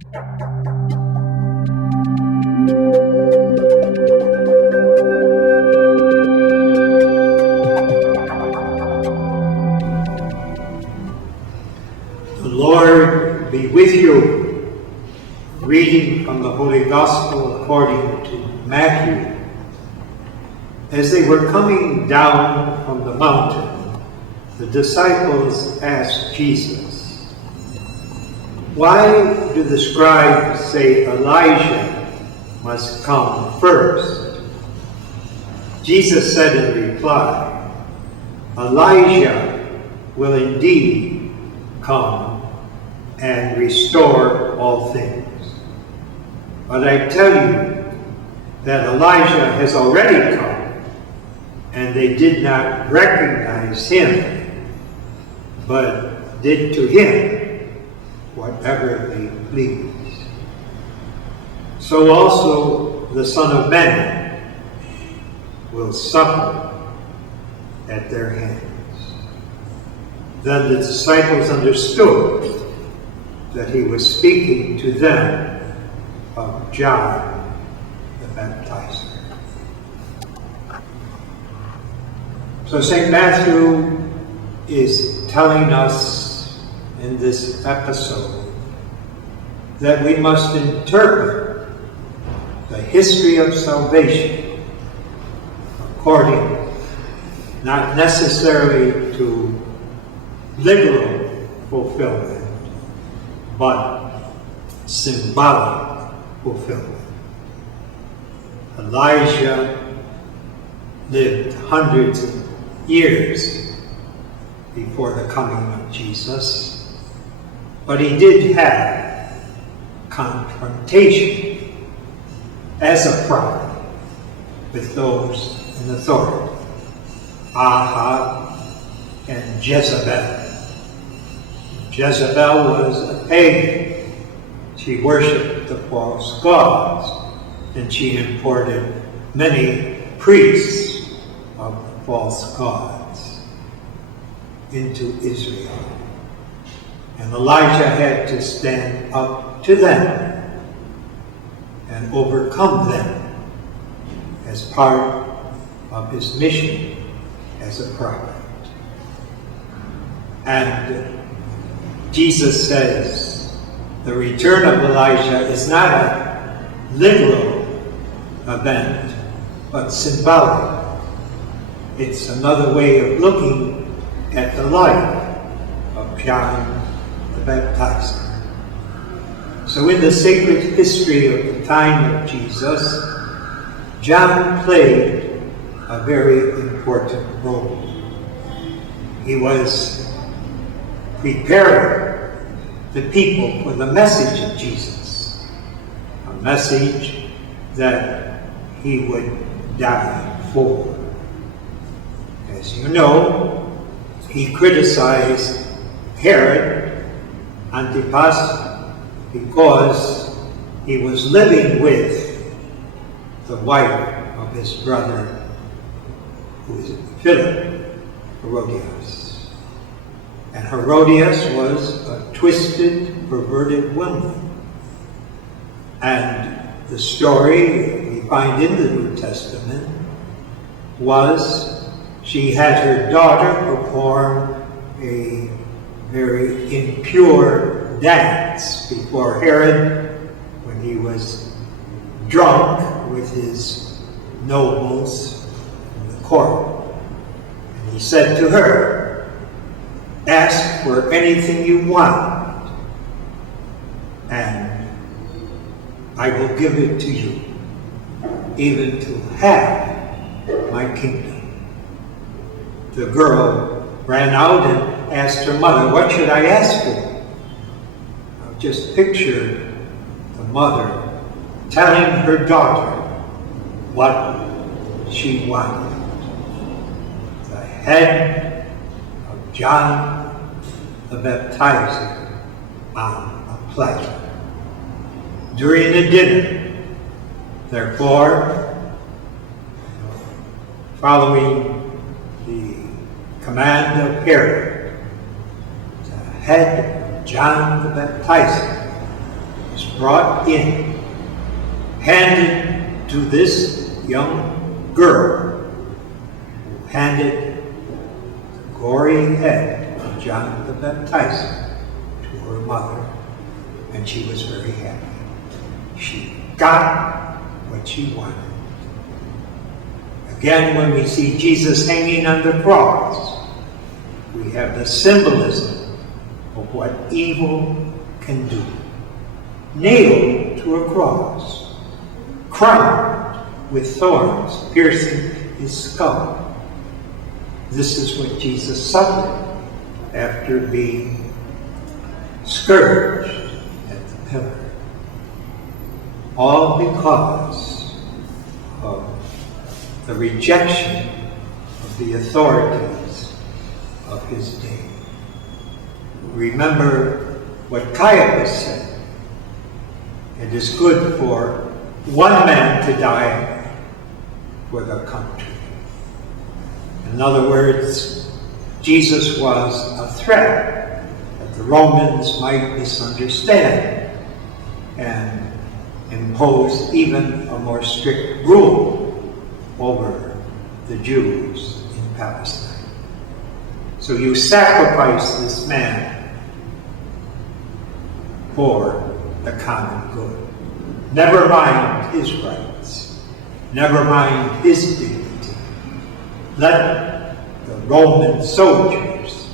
The Lord be with you. Reading from the Holy Gospel according to Matthew. As they were coming down from the mountain, the disciples asked Jesus, "Why do the scribes say Elijah must come first?" Jesus said in reply, "Elijah will indeed come and restore all things. But I tell you that Elijah has already come, and they did not recognize him, but did to him whatever they pleased. So also the Son of Man will suffer at their hands." Then the disciples understood that he was speaking to them of John the Baptizer. So St. Matthew is telling us in this episode that we must interpret the history of salvation according not necessarily to literal fulfillment, but symbolic fulfillment. Elijah lived hundreds of years before the coming of Jesus, but he did have confrontation as a prophet with those in authority, Ahab and Jezebel. Jezebel was a pagan. She worshipped the false gods, and she imported many priests of the false gods into Israel. And Elijah had to stand up to them and overcome them as part of his mission as a prophet. And Jesus says the return of Elijah is not a literal event, but symbolic. It's another way of looking at the life of John the Baptizer. So in the sacred history of the time of Jesus, John played a very important role. He was preparing the people for the message of Jesus, a message that he would die for. As you know, he criticized Herod Antipas because he was living with the wife of his brother, who is Philip, Herodias. And Herodias was a twisted, perverted woman. And the story we find in the New Testament was she had her daughter perform a very impure dance before Herod when he was drunk with his nobles in the court. And he said to her, "Ask for anything you want, and I will give it to you, even to half my kingdom." The girl ran out and asked her mother, "What should I ask for?" Now just picture the mother telling her daughter what she wanted. The head of John the Baptizer on a platter during a dinner. Therefore, following the command of Herod, the head of John the Baptizer was brought in, handed to this young girl, who handed the gory head of John the Baptizer to her mother, and she was very happy. She got what she wanted. Again, when we see Jesus hanging on the cross, we have the symbolism of what evil can do. Nailed to a cross, crowned with thorns piercing his skull. This is what Jesus suffered after being scourged at the pillar. All because of the rejection of the authorities of his day. Remember what Caiaphas said. It is good for one man to die for the country. In other words, Jesus was a threat that the Romans might misunderstand and impose even a more strict rule over the Jews in Palestine. So you sacrifice this man for the common good. Never mind his rights. Never mind his dignity. Let the Roman soldiers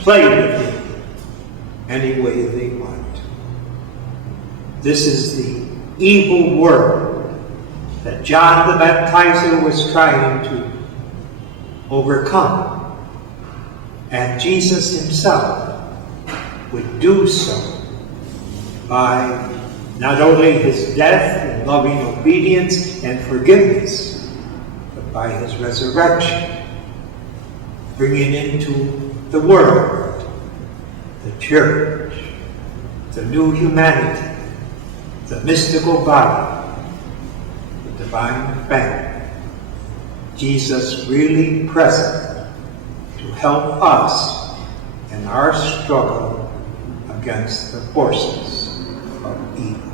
play with him any way they want. This is the evil world that John the Baptizer was trying to overcome. And Jesus himself would do so by not only his death and loving obedience and forgiveness, but by his resurrection, bringing into the world, the church, the new humanity, the mystical body, the divine family. Jesus really present to help us in our struggle against the forces of evil.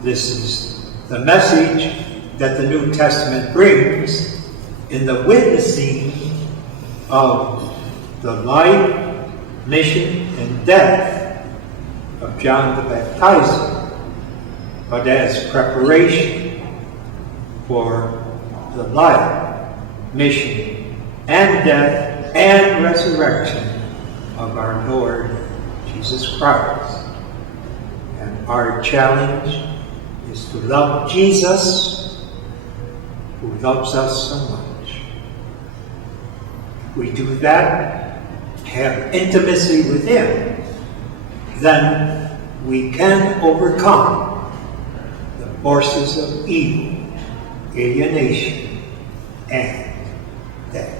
This is the message that the New Testament brings in the witnessing of the life, mission, and death of John the Baptizer, but as preparation for the life, mission, and death, and resurrection of our Lord Jesus Christ. And our challenge is to love Jesus, who loves us so much. If we do that, have intimacy with him, then we can overcome the forces of evil, alienation, and death.